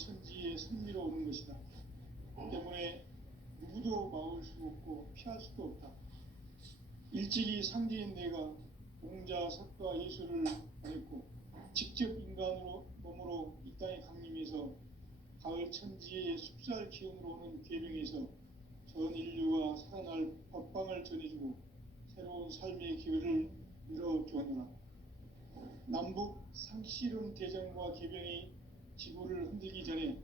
천지에 승리로 오는 것이다. 때문에 누구도 막을 수 없고 피할 수도 없다. 일찍이 상제인 내가 공자, 석가, 예수를 보냈고 직접 인간으로 몸으로 이 땅에 강림해서 가을 천지의 숲살 기운으로 오는 계명에서 전 인류가 살아날 법방을 전해주고 새로운 삶의 기회를 열어주었노라. 남북 상실은 대전과 계병이 지구를 흔들기 전에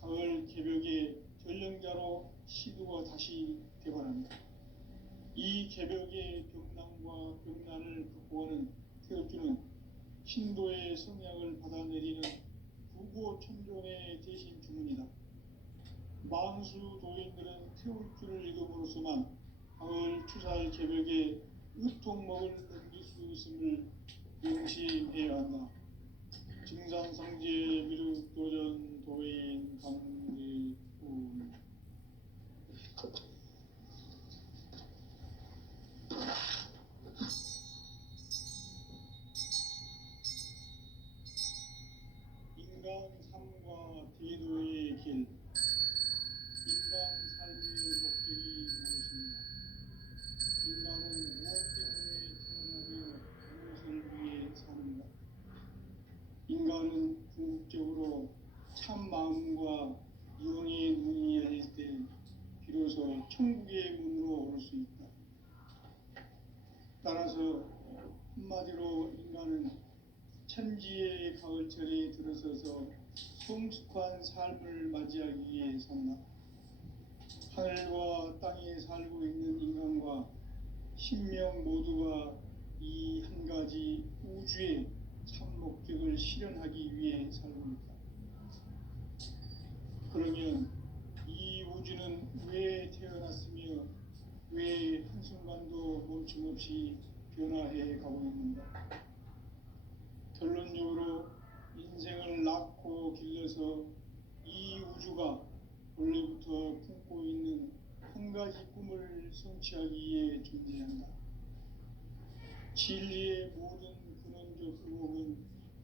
가을 개벽의 전령자로 시두가 다시 되관합니다. 이 개벽의 병난과 병난을 극복하는 태극주는 신도의 성향을 받아내리는 구고천종의 대신 주문이다. 만수 도인들은 태극주를 읽음으로써만 가을 추살 개벽의 의통목을 넘길 수 있음을 명심해야 한다. 증산상제 미륵도전 도인 강대훈. 인간 삶과 대도의 길. 인간 삶의 목적이 무엇인가? 인간은 무엇 때문에 태어나며 무엇을 위해 사는가? 인간은 궁극적으로 참 마음과 영의 눈이 열릴 때 비로소 천국의 문으로 올 수 있다. 따라서 한마디로 인간은 천지의 가을철에 들어서서 성숙한 삶을 맞이하기 위해 산다. 하늘과 땅에 살고 있는 인간과 신명 모두가 이 한 가지 우주의 참 목적을 실현하기 위해 살고 있다. 그러면 이 우주는 왜 태어났으며 왜 한순간도 멈춤없이 변화해 가고 있는가? 결론적으로 인생을 낳고 길러서 이 우주가 원래부터 품고 있는 한 가지 꿈을 성취하기 위해 존재한다. 진리의 모든 근원적 의혹은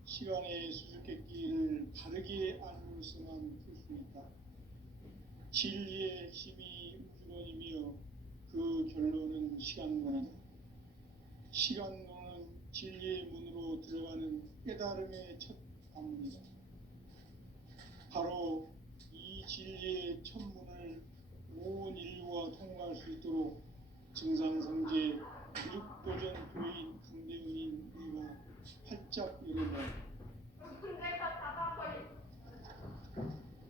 시간의 수수께끼를 바르게 알므로서만 풀 수 있다. 진리의 핵심이 우주론이며 그 결론은 시간론이다. 시간론은 진리의 문으로 들어가는 깨달음의 첫 방문이다. 바로 이 진리의 첫 문을 온 인류가 통과할 수 있도록 증산성제 미륵도전 도인 강대훈인 네가 활짝 열어봐.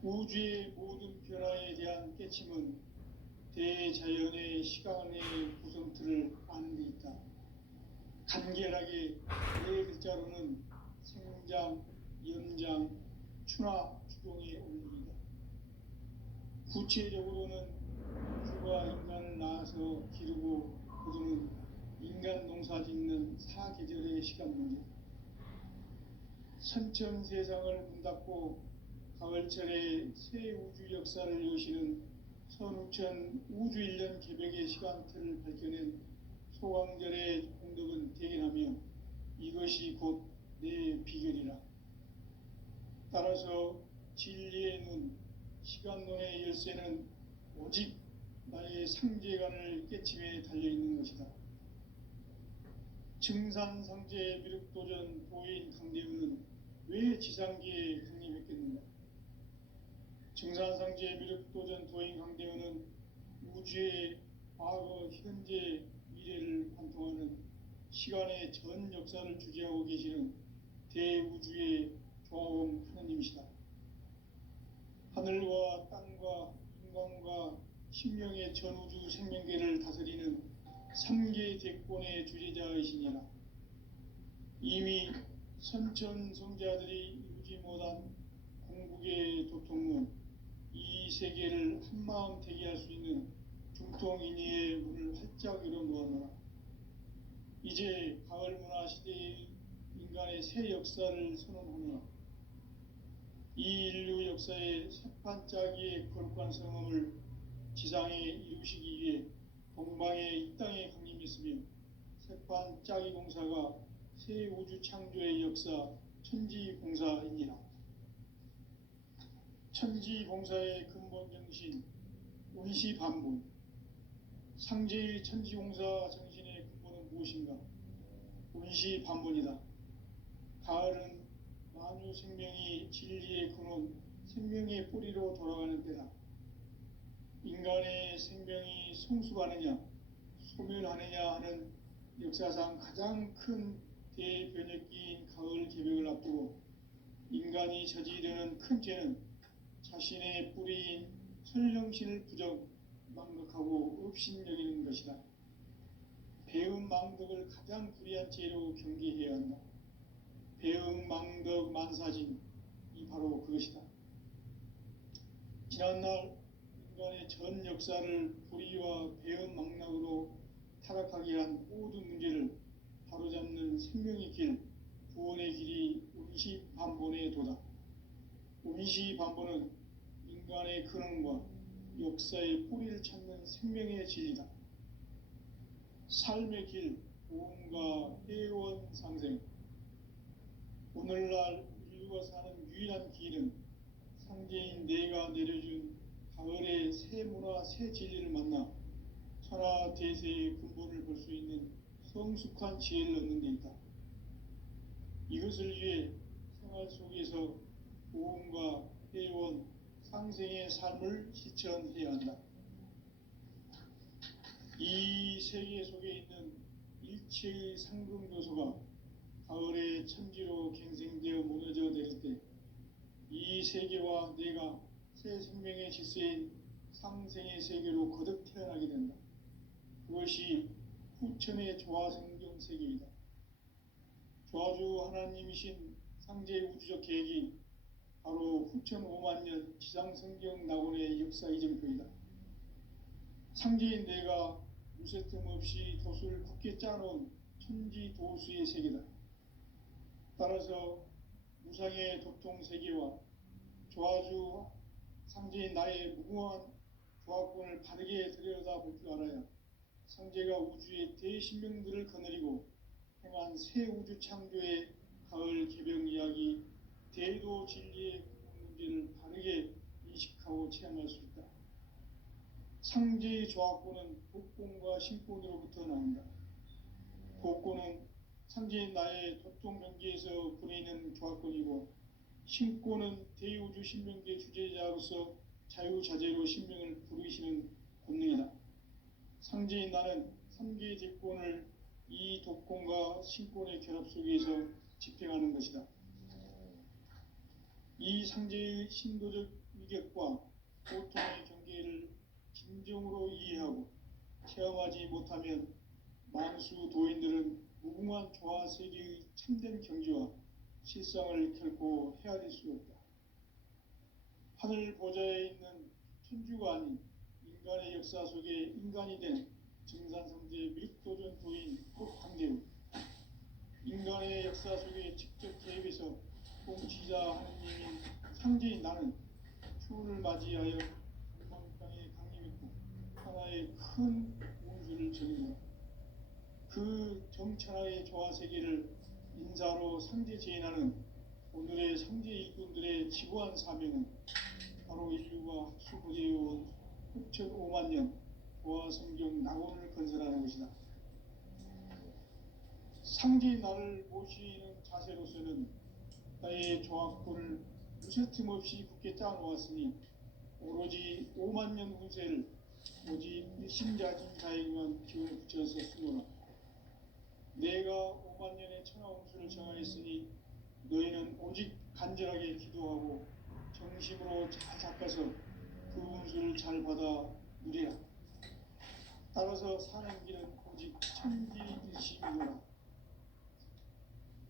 우주의 모든 변화에 대한 깨침은 대자연의 시간의 구성틀을 아는 데 있다. 간결하게 네 글자로는 생장, 연장, 추나 추동의 원리이다. 구체적으로는 우주가 인간을 낳아서 기르고 거두는 인간 농사 짓는 사계절의 시간 문제다. 선천세상을 문닫고 가을철에 새 우주 역사를 여시는 선우천 우주일년 개벽의 시간틀을 밝혀낸 소강절의 공덕은 대견하며 이것이 곧 내 비결이라. 따라서 진리의 눈, 시간론의 열쇠는 오직 나의 상제관을 깨침에 달려있는 것이다. 증산상제 미륵도전 도인 강대훈은 왜 지상계에 강림했겠는가? 증산상제 미륵도전 도인 강대훈은 우주의 과거, 현재, 미래를 관통하는 시간의 전 역사를 주재하고 계시는 대우주의 조화원 하느님이시다. 하늘과 땅과 인간과 신명의 전우주 생명계를 다스리는 3계 대권의 주재자이시니라. 이미 선천성자들이 이루지 못한 궁극의 도통문, 이 세계를 한마음 되게 할 수 있는 중통인의의 문을 활짝 열어놓았노라. 이제 가을 문화 시대의 인간의 새 역사를 선언하노라. 이 인류 역사의 새판짜기의 거룩한 성음을 지상에 이루시기 위해 동방의 이 땅에 강림했으며 새판짜기 공사가 새 우주 창조의 역사 천지공사이니라. 천지공사의 근본 정신, 운시반본. 상제의 천지공사 정신의 근본은 무엇인가? 운시반본이다. 가을은 만유 생명이 진리의 근원, 생명의 뿌리로 돌아가는 때다. 인간의 생명이 성숙하느냐, 소멸하느냐 하는 역사상 가장 큰 대변혁기인 가을 개벽을 앞두고 인간이 저지르는 큰 죄는 자신의 뿌리인 천령신을 망각하고 업신여기는 것이다. 배은망덕을 가장 불의한 죄로 경계해야 한다. 배은망덕 만사진이 바로 그것이다. 지난날 인간의 전 역사를 불의와 배은망락으로 타락하게 한 모든 문제를 바로잡는 생명의 길, 구원의 길이 운시반본의 도다. 운시반본은 인간의 근원과 역사의 뿌리를 찾는 생명의 진리다. 삶의 길, 보험과 회원 상생. 오늘날 인류가 사는 유일한 길은 상제인 내가 내려준 가을의 새 문화, 새 진리를 만나 천하 대세의 근본을 볼 수 있는 성숙한 지혜를 얻는 데 있다. 이것을 위해 생활 속에서 보험과 회원, 상생의 삶을 실천해야 한다. 이 세계 속에 있는 일체의 상승요소가 가을의 천지로 갱생되어 무너져 내릴 때 이 세계와 내가 새 생명의 질서인 상생의 세계로 거듭 태어나게 된다. 그것이 후천의 조화성경 세계이다. 조화주 하나님이신 상제의 우주적 계획이 바로 후천 5만년 지상성경 낙원의 역사 이정표이다. 상제인 내가 무쇠틈 없이 돛을 굳게 짜놓은 천지도수의 세계다. 따라서 무상의 도통세계와 조화주 상제인 나의 무궁한 조화권을 바르게 들여다볼 줄 알아야 상제가 우주의 대신명들을 거느리고 행한 새 우주 창조의 가을 개벽 이야기, 대도 진리의 문제를 바르게 인식하고 체험할 수 있다. 상제의 조화권은 복권과 신권으로부터 나온다. 복권은 상제인 나의 도통 경계에서 보내는 조화권이고, 신권은 대우주 신명계 주제자로서 자유자재로 신명을 부르시는 권능이다. 상제인 나는 3개의 대권을 이 독권과 신권의 결합 속에서 집행하는 것이다. 이 상제의 신도적 위격과 고통의 경계를 진정으로 이해하고 체험하지 못하면 만수 도인들은 무궁한 조화세계의 참된 경지와 실상을 결코 헤아릴 수 없다. 하늘 보좌에 있는 천주가 아닌 인간의 역사 속에 인간이 된 증산상제 밀도전 도인 꼭한대우, 인간의 역사 속에 직접 개입해서 통치자 하느님인 상제인 나는 추운을 맞이하여 동방땅에 강림했고 하나의 큰 운수를 전이고 그 정천하의 조화세계를 인사로 상제 제인하는 오늘의 상제 일꾼들의 지구한 사명은 바로 인류가 학수고대해온 후천 5만년 조화성경 낙원을 건설하는 것이다. 상제인 나를 모시는 자세로서는 나의 조화권을 무쇠틈 없이 굳게 짜놓았으니 오로지 5만년 운세를 오직 일심자진사에게만 기운을 붙여서 쓰노라. 내가 5만년의 천하운수를 정하였으니 너희는 오직 간절하게 기도하고 정심으로 잘 닦아서 그 운수를 잘 받아 누리라. 따라서 사는 길은 오직 천지듯이이노라.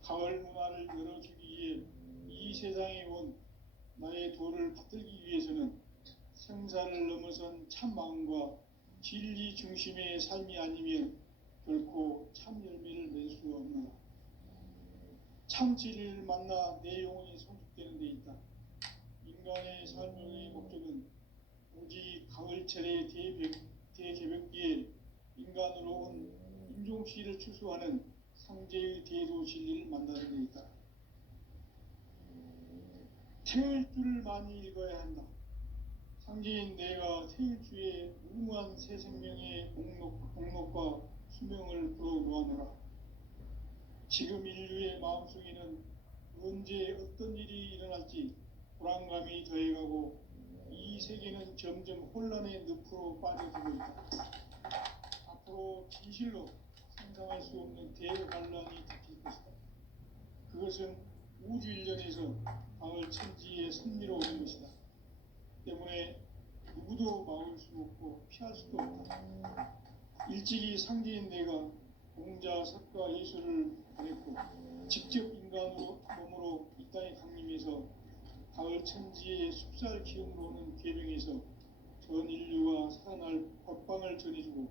가을 문화를 열어주기 위해 이 세상에 온 나의 도를 받들기 위해서는 생사를 넘어선 참마음과 진리 중심의 삶이 아니면 결코 참 열매를 낼 수 없노라. 참 진리를 만나 내 영혼이 성숙되는 데 있다. 인간의 삶의 목적은 오직 가을철의 대개벽기에 인간으로 온 인종시를 추수하는 상제의 대도 진리를 만나는 데 있다. 태일주를 많이 읽어야 한다. 상제인 내가 태일주에 무궁한 새 생명의 목록과 수명을 불어놓아노라. 지금 인류의 마음속에는 언제 어떤 일이 일어날지 불안감이 더해가고 이 세계는 점점 혼란의 늪으로 빠져들고 있다. 앞으로 진실로 상상할 수 없는 대반란이 닥칠 것이다. 그것은 우주 일련에서 가을 천지의 섭리로 오는 것이다. 때문에 누구도 막을 수 없고 피할 수도 없다. 일찍이 상제인 내가 공자, 석가, 예수를 보냈고 직접 인간으로 몸으로 이 땅에 강림해서 가을 천지의 숲살 기운으로 오는 계명에서 전 인류가 살아날 법방을 전해주고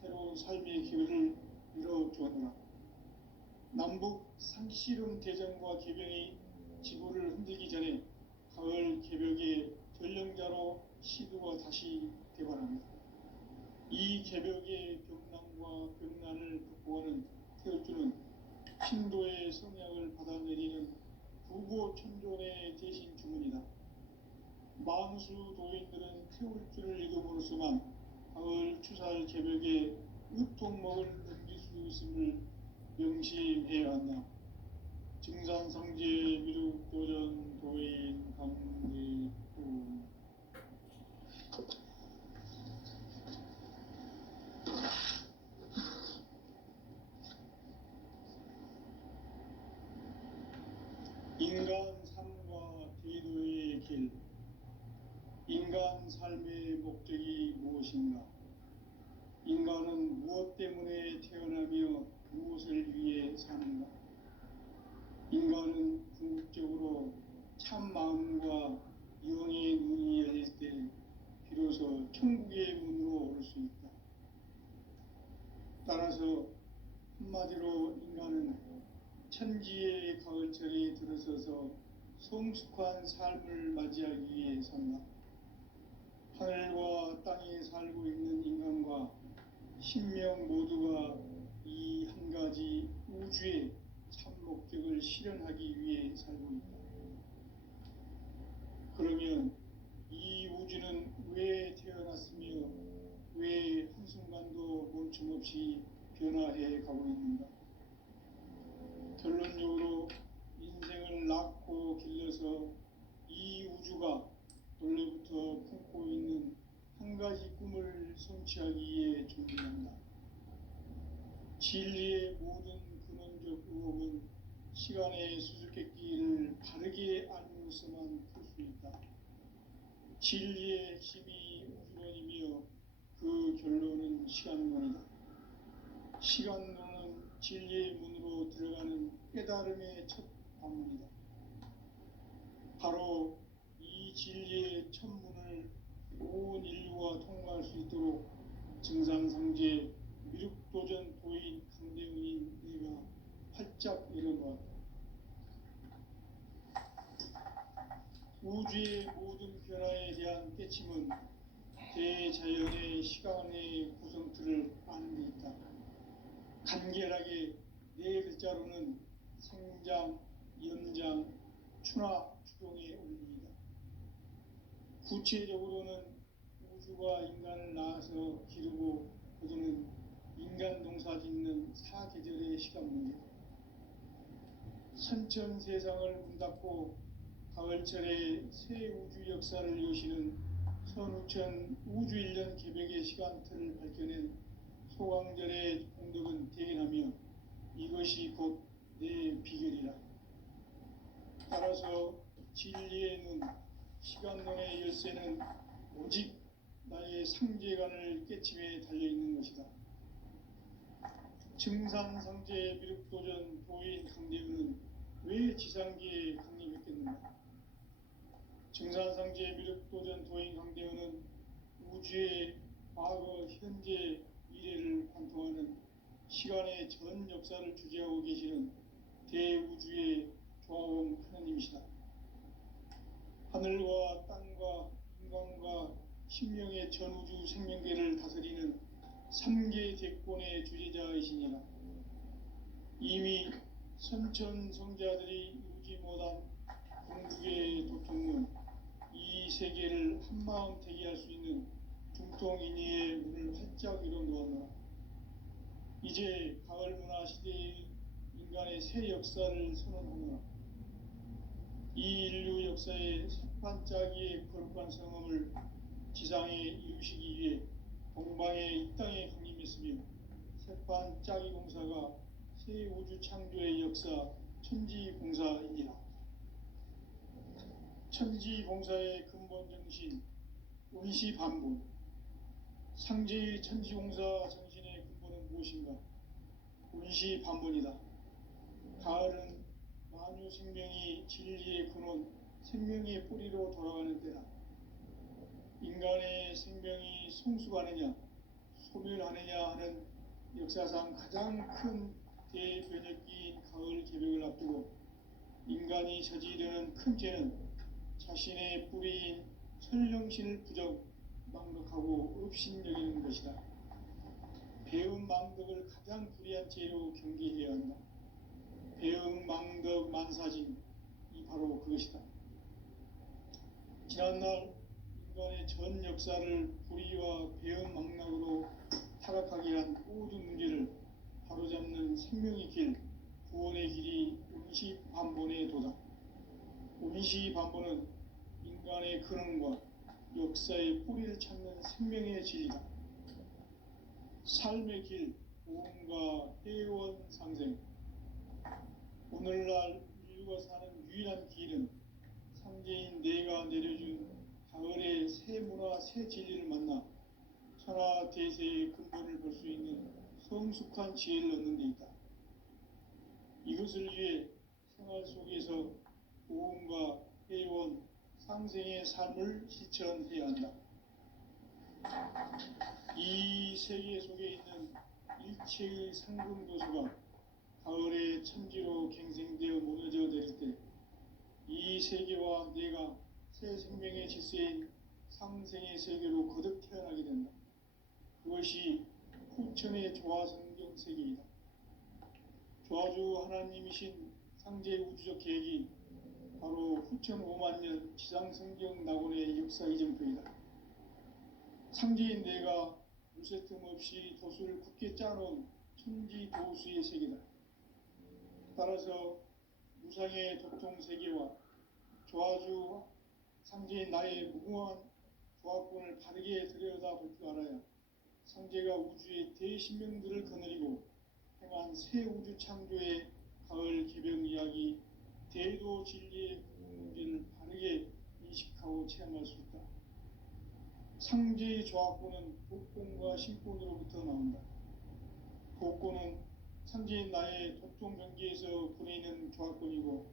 새로운 삶의 기회를 열어주었노라. 남북 상씨름 대전과 개병이 지구를 흔들기 전에 가을 개벽의 전령자로 시두가 다시 대발합니다. 이 개벽의 병난과 병난을 극복하는 태울주는 신도의 성약을 받아내리는 부고 천존의 대신 주문이다. 만수 도인들은 태울주를 읽음으로써만 가을 추살 개벽의 으통목을 넘길 수 있음을 명심해야 한다. 증산상제 미륵도전 도인 강제도 인간 삶과 대도의 길. 인간 삶의 목적이 무엇인가? 인간은 무엇 때문에 태어나며 무엇을 위해 사는가? 인간은 궁극적으로 참 마음과 영의 눈이 열릴 때 비로소 천국의 문으로 오를 수 있다. 따라서 한마디로 인간은 천지의 가을철에 들어서서 성숙한 삶을 맞이하기 위해 산다. 하늘과 땅에 살고 있는 인간과 신명 모두가 이 한 가지 우주의 참 목적을 실현하기 위해 살고 있다. 그러면 이 우주는 왜 태어났으며 왜 한순간도 멈춤없이 변화해 가고 있는가? 결론적으로 인생을 낳고 길러서 이 우주가 원래부터 품고 있는 한 가지 꿈을 성취하기 위해 준비한다. 진리의 모든 근원적 의혹은 시간의 수수께끼를 바르게 알므로서만 풀 수 있다. 진리의 핵심이 우주론이며 그 결론은 시간론이다. 시간론은 진리의 문으로 들어가는 깨달음의 첫 방문이다. 바로 이 진리의 첫 문을 온 인류가 통과할 수 있도록 증산상제 미륵도전 도인 강대훈인 내가 활짝 열어놓았다. 우주의 모든 변화에 대한 깨침은 대자연의 시간의 구성틀을 아는 데 있다. 간결하게 네 글자로는 생장, 연장, 추나 추동의 원리이다. 구체적으로는 우주가 인간을 낳아서 기르고 거두는 인간 농사 짓는 사계절의 시간문이다. 선천 세상을 문 닫고 가을철에 새 우주 역사를 여시는 선우천 우주일년 개벽의 시간틀을 밝혀낸 소강절의 공덕은 대견하며 이것이 곧 내 비결이라. 따라서 진리의 눈, 시간론의 열쇠는 오직 나의 상제관을 깨침에 달려있는 것이다. 증산상제 미륵도전 도인 강대훈은 왜 지상기에 강림했겠는가? 증산상제 미륵도전 도인 강대훈은 우주의 과거, 현재, 미래를 관통하는 시간의 전 역사를 주재하고 계시는 대우주의 조화원 하나님이시다. 하늘과 땅과 인간과 신명의 전우주 생명계를 다스리는 3계 대권의 주재자이시니라. 이미 선천성자들이 이루지 못한 중국의 도통은 이 세계를 한마음 되게 할 수 있는 중통인의의 문을 활짝 열어놓았노라. 이제 가을 문화 시대의 인간의 새 역사를 선언하노라. 이 인류 역사의 색반짝이의 거룩한 성음을 지상에 이루시기 위해 동방에 이 땅에 강림했으며 색반짝이 공사가 새 우주 창조의 역사 천지공사이니라. 천지공사의 근본 정신 운시반분. 상제의 천지공사 정신의 근본은 무엇인가? 운시반분이다. 가을은 만유 생명이 진리의 근원, 생명의 뿌리로 돌아가는 때다. 인간의 생명이 성숙하느냐, 소멸하느냐 하는 역사상 가장 큰 대변혁기인 가을 개벽을 앞두고 인간이 저지르는 큰 죄는 자신의 뿌리인 설령신을 부정, 망덕하고 업신여기는 것이다. 배움 망덕을 가장 불의한 죄로 경계해야 한다. 배움 망덕 만사진, 이 바로 그것이다. 지난날 인간의 전 역사를 불의와 배움 망락으로 타락하게 한 모든 문제를 바로잡는 생명의 길, 구원의 길이 운시반본의 도다. 운시반본은 인간의 근원과 역사의 뿌리를 찾는 생명의 진리다. 삶의 길, 보험과 회원 상생. 오늘날 인류가 사는 유일한 길은 상제인 내가 내려준 가을의 새 문화, 새 진리를 만나 천하 대세의 근본을 볼 수 있는 성숙한 지혜를 얻는 데 있다. 이것을 위해 생활 속에서 보험과 회원, 상생의 삶을 실천해야 한다. 이 세계 속에 있는 일체의 상금도서가 가을의 천지로 갱생되어 무너져 내릴 때 이 세계와 내가 새 생명의 질서인 상생의 세계로 거듭 태어나게 된다. 그것이 후천의 조화성경 세계이다. 조화주 하나님이신 상제 우주적 계획이 바로 후천 5만 년 지상성경 낙원의 역사 이정표이다. 상제인 내가 무쇠 틈 없이 도수를 굳게 짜놓은 천지 도수의 세계다. 따라서 무상의 도통 세계와 조화주 상제인 나의 무궁한 조화권을 바르게 들여다볼 줄 알아야 상제가 우주의 대신명들을 거느리고 행한 새 우주 창조의 가을 개벽 이야기, 대도 진리의 문제를 바르게 인식하고 체험할 수 있다. 상제의 조화권은 복권과 신권으로부터 나온다. 복권은 상제인 나의 도통 경계에서 보내는 조화권이고,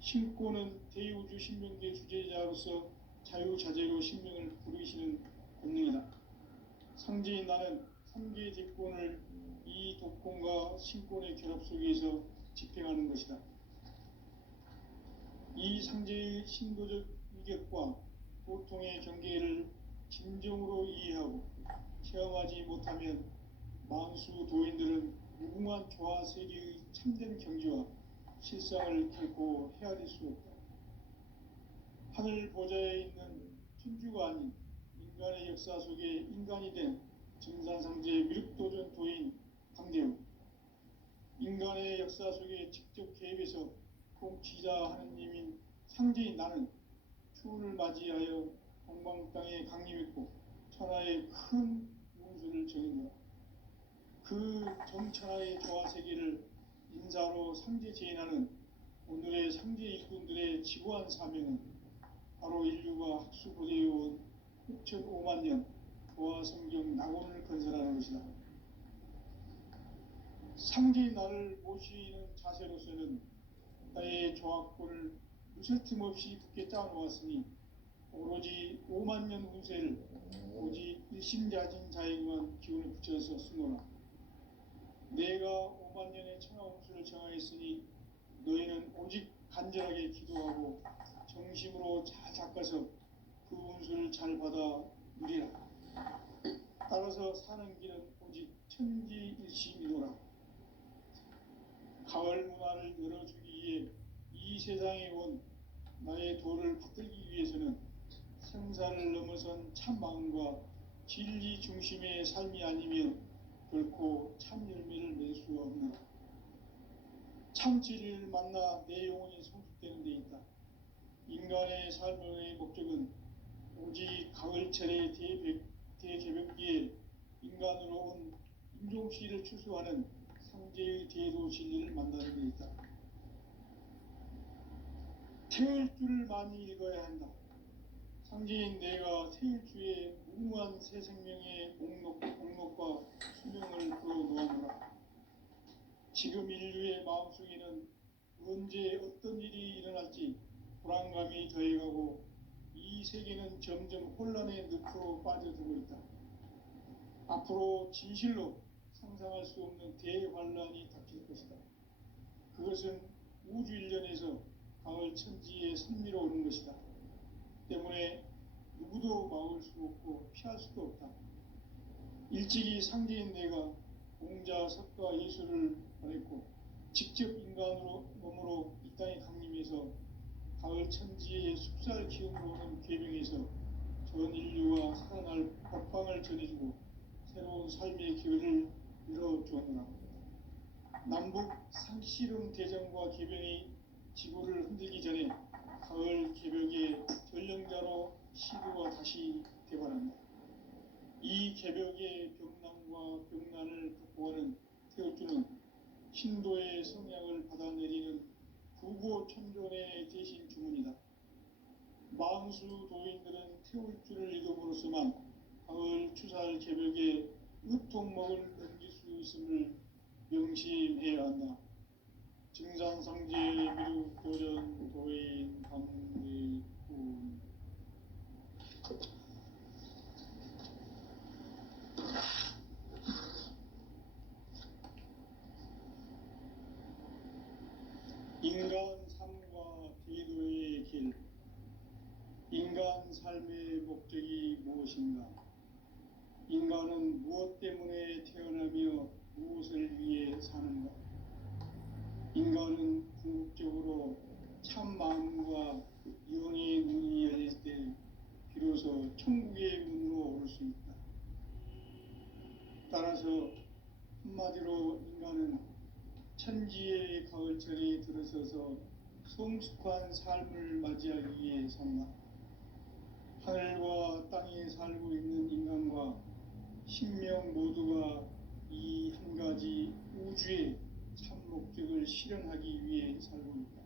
신권은 대우주 신명계 주제자로서 자유자재로 신명을 부르시는 권능이다. 상제인 나는 3개의 대권을 이 독권과 신권의 결합 속에서 집행하는 것이다. 이 상제의 신도적 위격과 보통의 경계를 진정으로 이해하고 체험하지 못하면 만수 도인들은 무궁한 조화 세계의 참된 경지와 실상을 결코 헤아릴 수 없다. 하늘 보좌에 있는 천주가 아닌 인간의 역사 속에 인간이 된 증산상제의 미륵도전 도인 강대우, 인간의 역사 속에 직접 개입해서 통치자 하느님인 상제인 나는 추운을 맞이하여 동방 땅에 강림했고 천하의 큰 운수를 정했노라. 그 정천하의 조화 세계를 인사로 상제 제인하는 오늘의 상제 일꾼들의 지구한 사명은 바로 인류가 학수고대해온 6,5만 년 조화 성경 낙원을 건설하는 것이다. 상제인 나를 모시는 자세로서는 나의 조화권을 무쇠 틈 없이 굳게 짜놓았으니 오로지 5만 년 운세를 오직 일심자진 자에게만 기운을 붙여서 쓰노라. 내가 5만 년의 천하 운수를 정하였으니 너희는 오직 간절하게 기도하고 정심으로 잘 닦아서 그 운수를 잘 받아 누리라. 따라서 사는 길은 오직 천지일심이노라. 가을 문화를 열어주기 위해 이 세상에 온 나의 도를 받들기 위해서는 생사를 넘어선 참 마음과 진리 중심의 삶이 아니면 결코 참 열매를 맺을 수가 없노라. 참 진리를 만나 내 영혼이 성숙되는 데 있다. 인간의 삶의 목적은 오직 가을철의 대개벽기에 인간으로 온 인종씨를 추수하는 상제의 대도 진리를 만나는 데 있다. 태울 줄을 많이 읽어야 한다. 상제인 내가 태울 주의 무궁한 새 생명의 목록과 수명을 풀어놓아노라. 지금 인류의 마음속에는 언제 어떤 일이 일어날지 불안감이 더해가고 이 세계는 점점 혼란의 늪으로 빠져들고 있다. 앞으로 진실로 상상할 수 없는 대환란이 닥칠 것이다. 그것은 우주 일련에서 가을 천지의 선미로 오는 것이다. 때문에 누구도 막을 수 없고 피할 수도 없다. 일찍이 상제인 내가 공자, 석가, 예수를 보냈고 직접 인간으로 몸으로 이 땅에 강림해서 가을 천지의 숲살 기운으로 오는 계명에서 전 인류와 살아날 법방을 전해주고 새로운 삶의 기회를 열어주었노라. 남북 상씨름 대전과 개병이 지구를 흔들기 전에 가을 개벽의 전령자로 시구가 다시 개발한다. 이 개벽의 병난과 병난을 극복하는 태울주는 신도의 성향을 받아내리는 구고천존의 대신 주문이다. 망수 도인들은 태울주를 읽음으로써만 가을 추살 개벽의 으통목을 넘길 수 있음을 명심해야 한다. 증산상제 미륵 도전 도인 강의군 인간 삶과 대도의 길. 인간 삶의 목적이 무엇인가? 인간은 무엇 때문에 태어나며 무엇을 위해 사는가? 인간은 궁극적으로 참 마음과 영의 문이 열릴 때 비로소 천국의 문으로 오를 수 있다. 따라서 한마디로 인간은 천지의 가을철에 들어서서 성숙한 삶을 맞이하기 위해 산다. 하늘과 땅에 살고 있는 인간과 신명 모두가 이 한 가지 우주의 참 목적을 실현하기 위해 살고 있다.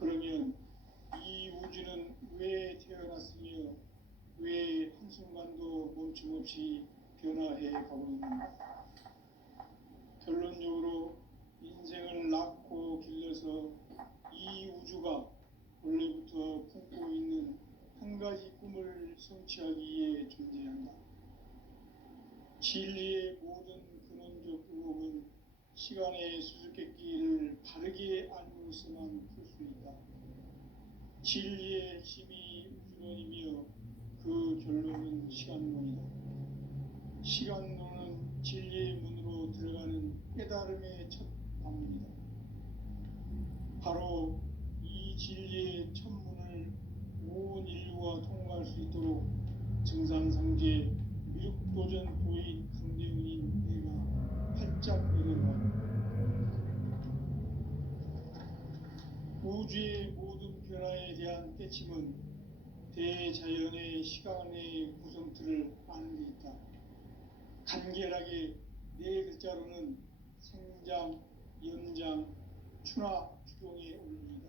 그러면 이 우주는 왜 태어났으며 왜 한순간도 멈춤없이 변화해 가고 있는가? 결론적으로 인생을 낳고 길러서 이 우주가 원래부터 품고 있는 한 가지 꿈을 성취하기 위해 존재한다. 진리의 모든 근원적 의혹은 시간의 수수께끼를 바르게 알므로서만 풀 수 있다. 진리의 핵심이 우주론이며 그 결론은 시간론이다. 시간론은 진리의 문으로 들어가는 깨달음의 첫 방문이다. 바로 이 진리의 첫 문을 온 인류가 통과할 수 있도록 증산상제 미륵도전 도인 강대훈인 내가 활짝 열어놓았다. 우주의 모든 변화에 대한 깨침은 대자연의 시간의 구성틀을 아는 데 있다. 간결하게 네 글자로는 생장, 연장, 추나 추동의 원리이다.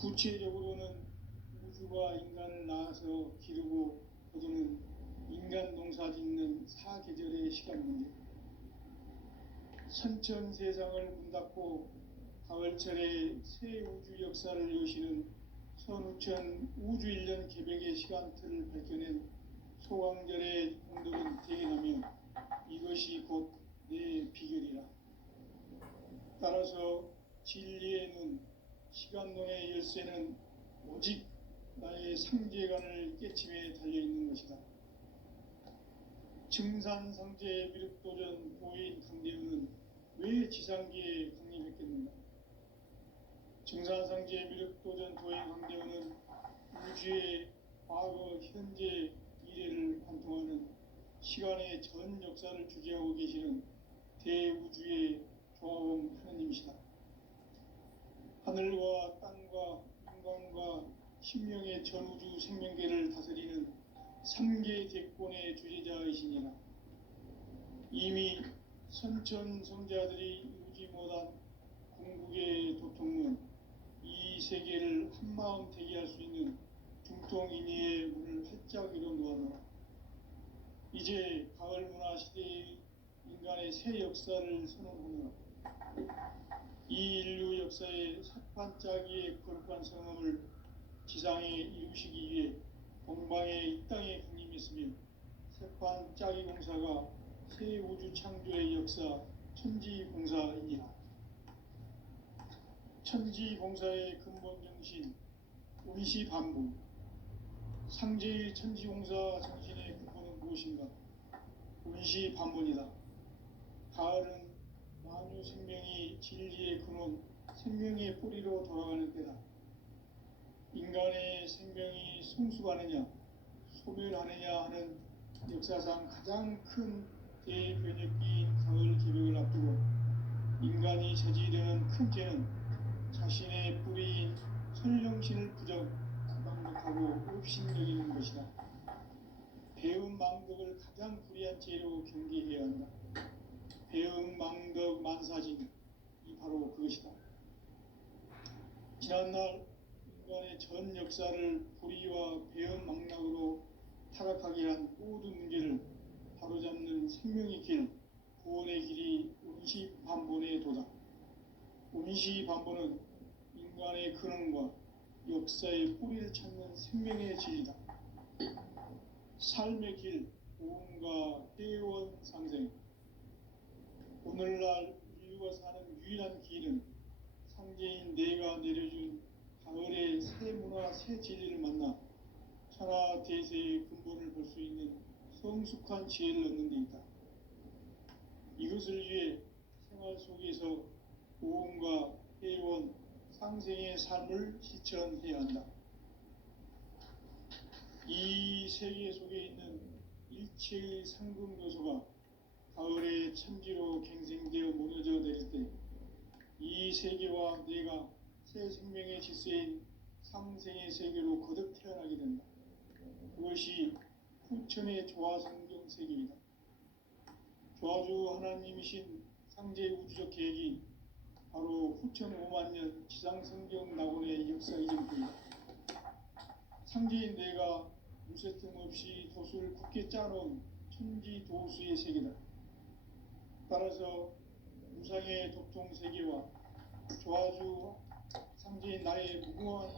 구체적으로는 우주가 인간을 낳아서 기르고 거두는 인간 농사 짓는 사계절의 시간 문제. 선천 세상을 문 닫고 가을철에 새 우주 역사를 여시는 선우천 우주 1년 개벽의 시간틀을 밝혀낸 소강절의 공덕은 대견하며 이것이 곧 내 비결이라. 따라서 진리의 눈, 시간론의 열쇠는 오직 나의 상제관을 깨침에 달려있는 것이다. 증산상제 미륵도전 도인 강대훈은 왜 지상계에 강림했겠는가? 증산상제 미륵도전 도의 강대원은 우주의 과거, 현재, 미래를 관통하는 시간의 전 역사를 주재하고 계시는 대우주의 조화원 하느님이시다. 하늘과 땅과 인간과 신명의 전우주 생명계를 다스리는 삼계 대권의 주재자이시니라. 이미 선천성자들이 이루지 못한 궁극의 도통문, 이 세계를 한마음 대기할 수 있는 중통인의의 문을 활짝 열어 놓아노라. 이제 가을 문화 시대의 인간의 새 역사를 선언하노라. 이 인류 역사의 삿반짜기의 거룩한 성함을 지상에 이루시기 위해 동방의 이 땅에 강림했으며 삿반짜기 공사가 새 우주 창조의 역사 천지공사이니라. 천지공사의 근본 정신 운시반부. 상제의 천지공사 정신의 근본은 무엇인가? 운시반분이다. 가을은 만유 생명이 진리의 근원, 생명의 뿌리로 돌아가는 때다. 인간의 생명이 성숙하느냐, 소멸하느냐 하는 역사상 가장 큰 대변혁기인 가을 개벽을 앞두고 인간이 저지르는 큰 죄는 자신의 뿌리인 설령신을 부정망덕하고 업신여기는 것이다. 배은망덕을 가장 불의한 죄로 경계해야 한다. 배은망덕 만사진, 이 바로 그것이다. 지난날 인간의 전 역사를 불의와 배은망락으로 타락하게 한 모든 문제를 바로잡는 생명의 길, 구원의 길이 운시반본의 도다. 운시반본은 인간의 근원과 역사의 뿌리를 찾는 생명의 진리다. 삶의 길, 보험과 회원 상생. 오늘날 인류가 사는 유일한 길은 상제인 내가 내려준 가을의 새 문화, 새 진리를 만나 천하 대세의 근본을 볼 수 있는 성숙한 지혜를 얻는 데 있다. 이것을 위해 생활 속에서 보험과 회원, 상생의 삶을 실천해야 한다. 이 세계 속에 있는 일체의 상금 요소가 가을의 천지로 갱생되어 무너져 내릴 때 이 세계와 내가 새 생명의 질서인 상생의 세계로 거듭 태어나게 된다. 그것이 후천의 조화성경 세계이다. 조화주 하나님이신 상제 우주적 계획이 바로 후천 5만년 지상성경 낙원의 역사 이전입니다. 상제인 내가 무쇠 틈 없이 도수를 굳게 짜놓은 천지 도수의 세계다. 따라서 무상의 도통 세계와 조화주 상제인 나의 무궁한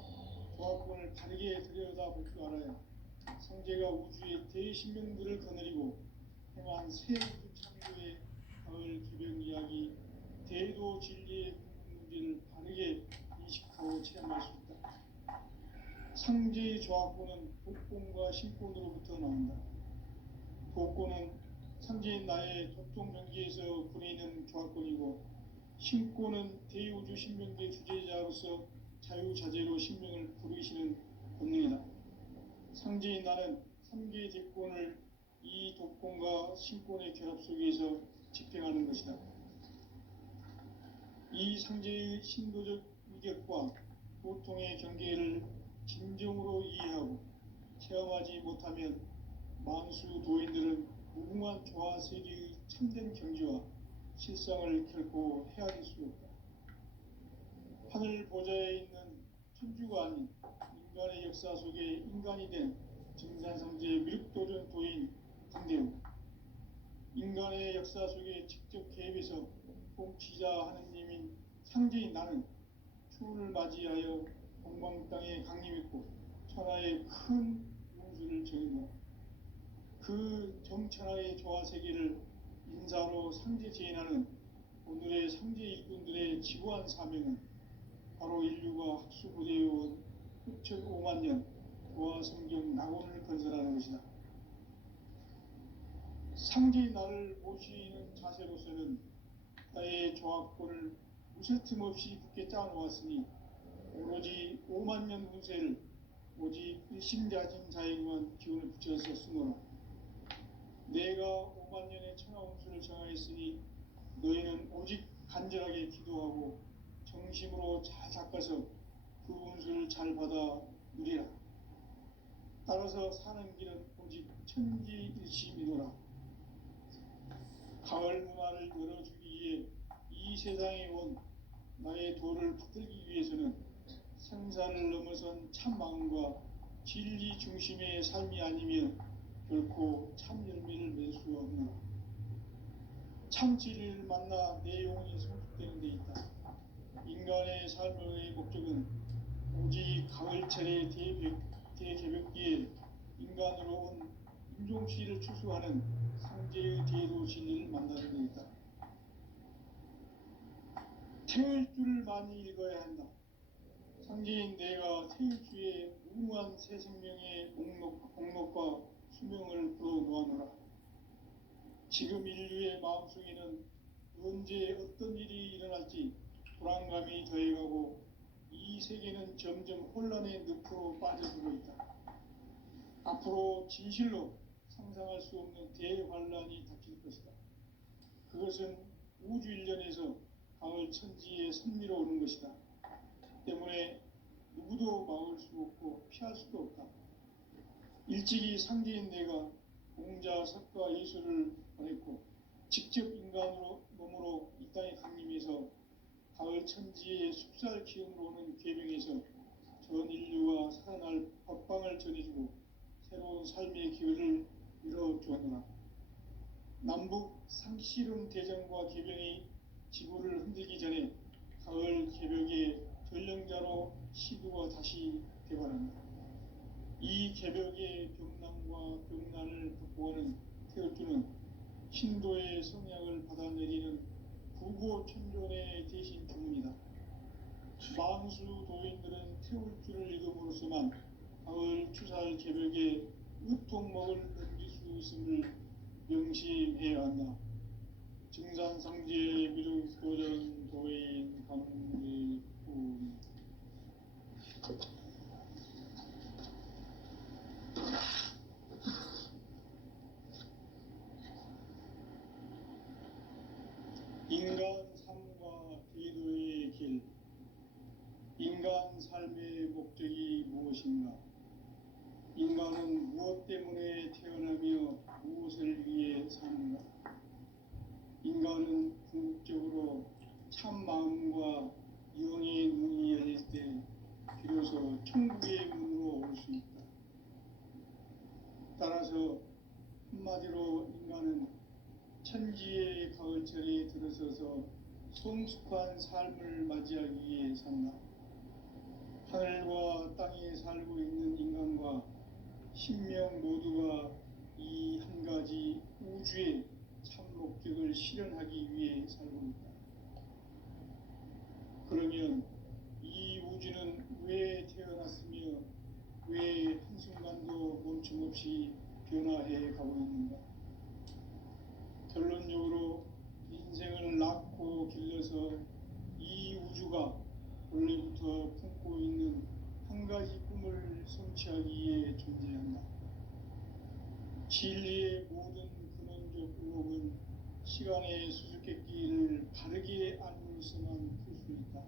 조합권을 바르게 들여다볼 줄 알아야 상제가 우주의 대신명들을 거느리고 행한 새 우주 창조의 가을 개벽 이야기, 대도 진리의 문제를 바르게 인식하고 체험할 수 있다. 상제의 조합권은 독권과 신권으로부터 나온다. 독권은 상제인 나의 도통 경계에서 부리는 조합권이고, 신권은 대우주 신명계 주제자로서 자유자재로 신명을 부르시는 권능이다. 상제인 나는 3개의 대권을 이 독권과 신권의 결합 속에서 집행하는 것이다. 이 상제의 신도적 위격과 도통의 경계를 진정으로 이해하고 체험하지 못하면 만수 도인들은 무궁한 조화 세계의 참된 경지와 실상을 결코 헤아릴 수 없다. 하늘 보좌에 있는 천주가 아닌 인간의 역사 속에 인간이 된 증산상제 미륵도전 도인 강대우, 인간의 역사 속에 직접 개입해서 통치자 하느님인 상제인 나는 추운을 맞이하여 동방 땅에 강림했고 천하의 큰 운수를 정했노라. 그 정천하의 조화 세계를 인사로 상제 제인하는 오늘의 상제 일꾼들의 지구한 사명은 바로 인류가 학수고대해온 후천 5만년 조화 성경 낙원을 건설하는 것이다. 상제인 나를 모시는 자세로서는 나의 조합권을 무쇠 틈 없이 굳게 짜놓았으니 오로지 5만 년 운세를 오직 일심자진자에게만 기운을 붙여서 쓰노라. 내가 5만 년의 천하 운수를 정하였으니 너희는 오직 간절하게 기도하고 정심으로 잘 닦아서 그 운수를 잘 받아 누리라. 따라서 사는 길은 오직 천지일심이노라. 가을 문화를 열어주기 위해 이 세상에 온 나의 도를 붙들기 위해서는 생사를 넘어선 참 마음과 진리 중심의 삶이 아니면 결코 참 열매를 맺을 수 없노라. 참 진리를 만나 내 영혼이 성숙되는 데 있다. 인간의 삶의 목적은 오직 가을철의 대개벽기에 인간으로 온 인종시를 추수하는 상제의 대도 진리를 만나는 데 있다. 태울 줄을 많이 읽어야 한다. 상제인 내가 태울주의 무궁한 새 생명의 목록과 수명을 풀어놓아노라. 지금 인류의 마음속에는 언제 어떤 일이 일어날지 불안감이 더해가고 이 세계는 점점 혼란의 늪으로 빠져들고 있다. 앞으로 진실로 상상할 수 없는 대환란이 닥칠 것이다. 그것은 우주 일련에서 가을 천지의 섭리로 오는 것이다. 때문에 누구도 막을 수 없고 피할 수도 없다. 일찍이 상제인 내가 공자, 석가, 예수를 보냈고 직접 인간으로 몸으로 이 땅에 강림해서 가을 천지의 숲살 기운으로 오는 계명에서 전 인류가 살아날 법방을 전해주고 새로운 삶의 기회를 열어주었노라. 남북 상씨름 대전과 개병이 지구를 흔들기 전에 가을 개벽의 전령자로 시구가 다시 되관한다. 이 개벽의 병난과 병난을 극복하는 태울주는 신도의 성향을 받아내리는 부고천존의 대신 주문이다. 만수 도인들은 태울주를 읽음으로써만 가을 추살 개벽의 으통목을 넘길 수 있음을 명심해야 한다. 증산상지의 미륵도전 도인 강리꾼. 인간 삶과 기도의 길. 인간 삶의 목적이 무엇인가? 인간은 무엇 때문에 태어나며 무엇을 위해 사는가? 인간은 궁극적으로 참 마음과 영의 문이 열릴 때 비로소 천국의 문으로 올 수 있다. 따라서 한마디로 인간은 천지의 가을철에 들어서서 성숙한 삶을 맞이하기 위해 산다. 하늘과 땅에 살고 있는 인간과 신명 모두가 이 한 가지 우주의 참 목적을 실현하기 위해 살고 있다. 그러면 이 우주는 왜 태어났으며 왜 한순간도 멈춤없이 변화해 가고 있는가? 결론적으로 인생을 낳고 길러서 이 우주가 원래부터 품고 있는 한 가지 꿈을 성취하기 위해 존재한다. 진리의 모든 근원적 의혹은 시간의 수수께끼를 바르게 알므로서만 풀 수 있다.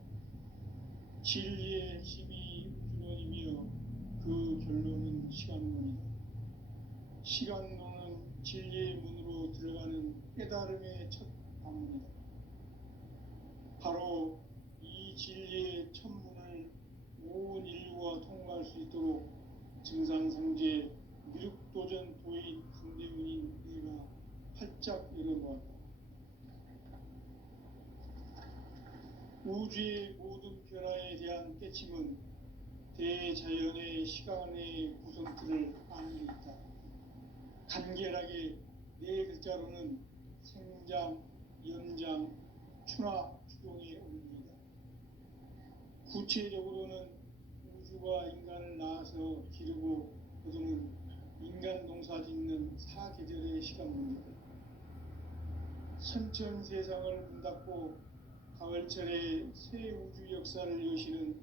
진리의 핵심이 우주론이며 그 결론은 시간론이다. 시간론은 진리의 문으로 들어가는 깨달음의 첫 방문이다. 바로 이 진리의 첫 문을 온 인류가 통과할 수 있도록 증산상제 미륵도전 도인 강대훈인 내가 활짝 열어놓았다. 우주의 모든 변화에 대한 깨침은 대자연의 시간의 구성틀을 아는 데 있다. 간결하게 네 글자로는 생장, 연장, 추나 추동의 원리이다. 구체적으로는 우주가 인간을 낳아서 기르고 거두는 인간 농사 짓는 사계절의 시간문이다. 선천 세상을 문 닫고 가을철에 새 우주 역사를 여시는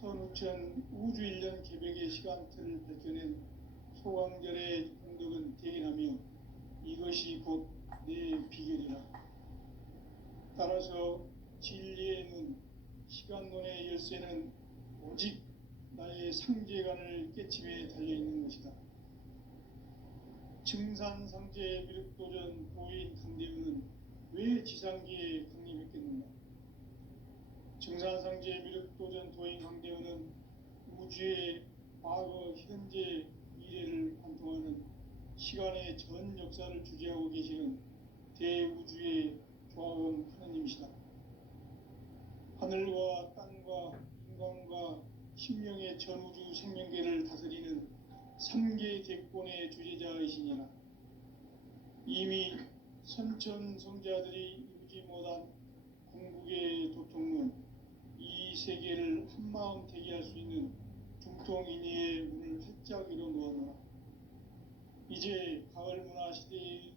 선우천 우주일년 개벽의 시간틀을 밝혀낸 소강절의 공덕은 대견하며 이것이 곧 내 비결이라. 따라서 진리의 눈, 시간론의 열쇠는 오직 나의 상제관을 깨침에 달려있는 것이다. 증산상제 미륵도전 도인 강대우는 왜 지상기에 강림했겠는가? 증산상제 미륵도전 도인 강대우는 우주의 과거, 현재, 미래를 관통하는 시간의 전 역사를 주재하고 계시는 대우주의 조화원 하느님이시다. 하늘과 땅과 인간과 신명의 전우주 생명계를 다스리는 3개 대권의 주제자이시니라. 이미 선천성자들이 이루지 못한 궁극의 도통문, 이 세계를 한마음 대기할 수 있는 중통인의의 문을 활짝 열어놓았노라. 이제 가을 문화 시대의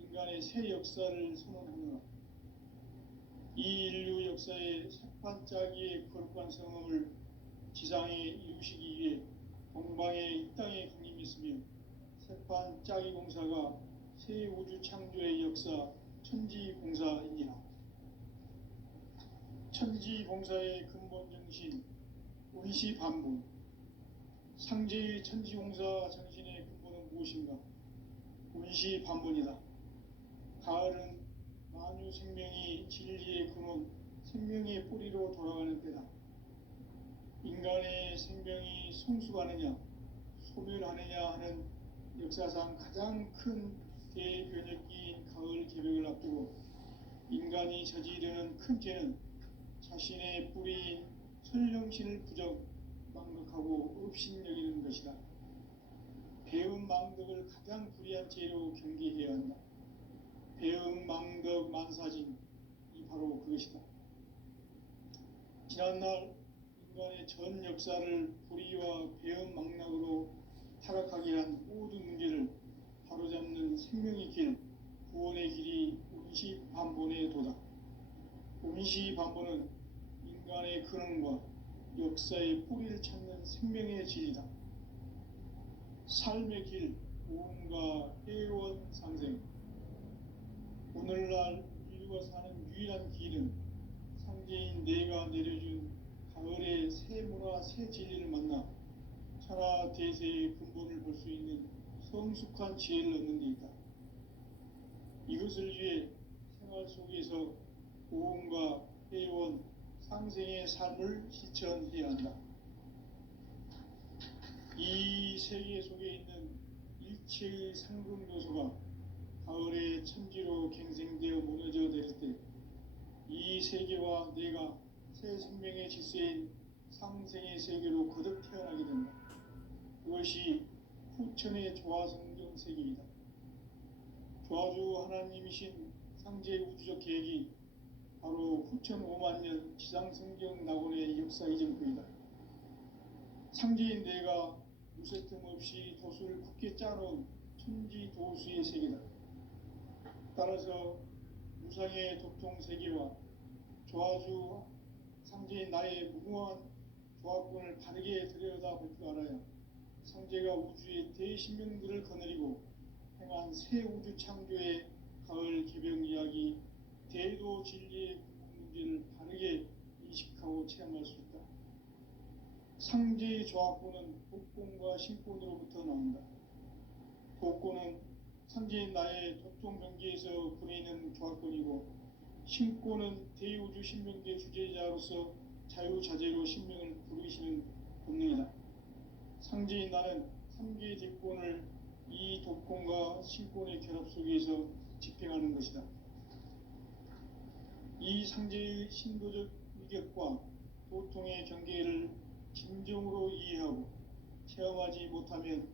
인간의 새 역사를 선언하노라. 이 인류 역사의 색반짜기의 거룩한 성험을 지상에 이루시기 위해 동방의 이 땅에 강림했으며 색반짜기 공사가 새 우주 창조의 역사 천지공사이니라. 천지공사의 근본 정신 운시반분, 상제의 천지공사 정신의 근본은 무엇인가? 운시반분이다. 가을은 만유 생명이 진리의 근원, 생명의 뿌리로 돌아가는 때다. 인간의 생명이 성숙하느냐, 소멸하느냐 하는 역사상 가장 큰 대변혁기인 가을 개벽을 앞두고 인간이 저지르는 큰 죄는 자신의 뿌리인 설령신을 망각하고 업신여기는 것이다. 배음 망덕을 가장 불의한 죄로 경계해야 한다. 배음 망덕 만사진이 바로 그것이다. 지난날 인간의 전 역사를 불의와 배음 망락으로 타락하게 한 모든 문제를 바로잡는 생명의 길, 구원의 길이 운시반본의 도다. 운시반본은 인간의 근원과 역사의 뿌리를 찾는 생명의 진리다. 삶의 길, 오음과 해원 상생. 오늘날 인류가 사는 유일한 길은 상제인 내가 내려준 가을의 새 문화, 새 진리를 만나 천하 대세의 근본을 볼 수 있는 성숙한 지혜를 얻는 데 있다. 이것을 위해 생활 속에서 오음과 해원, 상생의 삶을 실천해야 한다. 이 세계 속에 있는 일체의 상금 요소가 가을의 천지로 갱생되어 무너져 내릴 때 이 세계와 내가 새 생명의 질서인 상생의 세계로 거듭 태어나게 된다. 그것이 후천의 조화성경 세계이다. 조화주 하나님이신 상제 우주적 계획이 바로 후천 5만년 지상성경 낙원의 역사 이전부이다. 상제인 내가 무쇠 틈 없이 도수를 굳게 짜놓은 천지 도수의 세계다. 따라서 무상의 도통 세계와 조화주 상제인 나의 무궁한 조화권을 바르게 들여다볼 줄 알아야 상제가 우주의 대신명들을 거느리고 행한 새 우주 창조의 가을 개벽 이야기, 대도 진리의 문제를 바르게 인식하고 체험할 수 있다. 상제의 조화권은 복권과 신권으로부터 나온다. 복권은 상제인 나의 도통 경계에서 보내는 조화권이고, 신권은 대우주 신명계 주제자로서 자유자재로 신명을 부르시는 본능이다. 상제인 나는 3개의 대권을 이 도권과 신권의 결합 속에서 집행하는 것이다. 이 상제의 신도적 위격과 도통의 경계를 진정으로 이해하고 체험하지 못하면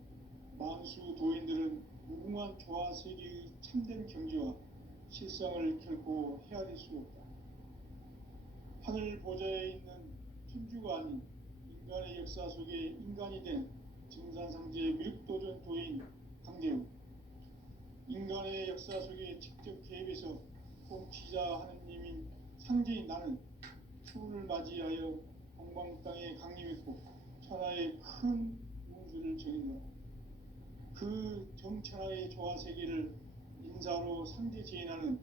만수 도인들은 무궁한 조화 세계의 참된 경지와 실상을 결코 헤아릴 수 없다. 하늘 보좌에 있는 천주가 아닌 인간의 역사 속에 인간이 된 증산상제 미륵도전 도인 강대우, 인간의 역사 속에 직접 개입해서 통치자 하느님인 상제인 나는 추운을 맞이하여 동방 땅에 강림했고 천하의 큰 우주를 정인다. 그 정천하의 조화 세계를 인사로 상제 제인하는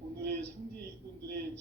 오늘의 상제 일꾼들의